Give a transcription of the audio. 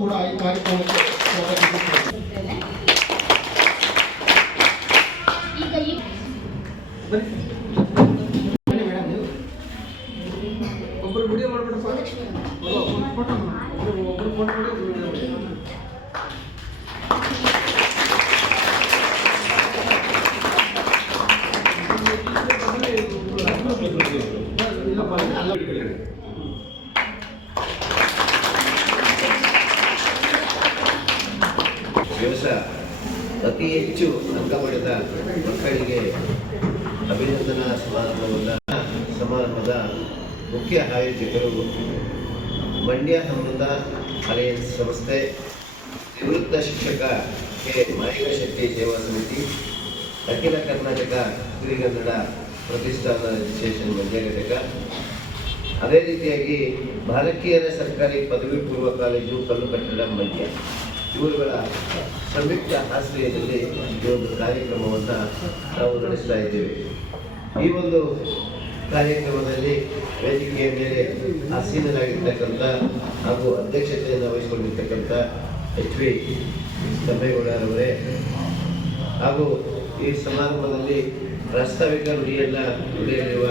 ಕೂಡ ಈ ಕಾರ್ಯಕ್ರಮಕ್ಕೆ ಒಬ್ರು ವಿಡಿಯೋ ಅಲ್ಲ, ಫೋಟೋ ಅತಿ ಹೆಚ್ಚು ಅಂಕ ಪಡೆದ ಮಕ್ಕಳಿಗೆ ಅಭಿನಂದನಾ ಸಮಾರಂಭವನ್ನ ಸಮಾರಂಭದ ಮುಖ್ಯ ಆಯೋಜಕರು ಮಂಡ್ಯ ಸಂಬಂಧ ಅಲಯನ್ಸ್ ಸಂಸ್ಥೆ ನಿವೃತ್ತ ಶಿಕ್ಷಕ ಕೆ ಮಾಯಿಕ ಶೆಟ್ಟಿ ಸೇವಾ ಸಮಿತಿ, ಅಖಿಲ ಕರ್ನಾಟಕ ಸಿರಿಗನ್ನಡ ಪ್ರತಿಷ್ಠಾನ ರಿಜಿಸ್ಟ್ರೇಷನ್ ಮಂಡ್ಯ ಘಟಕ ಅದೇ ರೀತಿಯಾಗಿ ಬಾಲಕಿಯರ ಸರ್ಕಾರಿ ಪದವಿ ಪೂರ್ವ ಕಾಲೇಜು ಕಲ್ಲು ಕಟ್ಟಡ ಮಧ್ಯ ಇವರುಗಳ ಸಂಯುಕ್ತ ಆಶ್ರಯದಲ್ಲಿ ಈ ಒಂದು ಕಾರ್ಯಕ್ರಮವನ್ನು ನಾವು ನಡೆಸ್ತಾ ಇದ್ದೇವೆ. ಈ ಒಂದು ಕಾರ್ಯಕ್ರಮದಲ್ಲಿ ವೇದಿಕೆಯ ಮೇಲೆ ಆಸೀನರಾಗಿರ್ತಕ್ಕಂಥ ಹಾಗೂ ಅಧ್ಯಕ್ಷತೆಯನ್ನು ವಹಿಸಿಕೊಂಡಿರ್ತಕ್ಕಂಥ ಎಚ್ ವಿ ಹಾಗೂ ಈ ಸಮಾರಂಭದಲ್ಲಿ ಪ್ರಾಸ್ತಾವಿಕ ನುಡಿಯೆಲ್ಲ ನುಡಿಯಲಿರುವ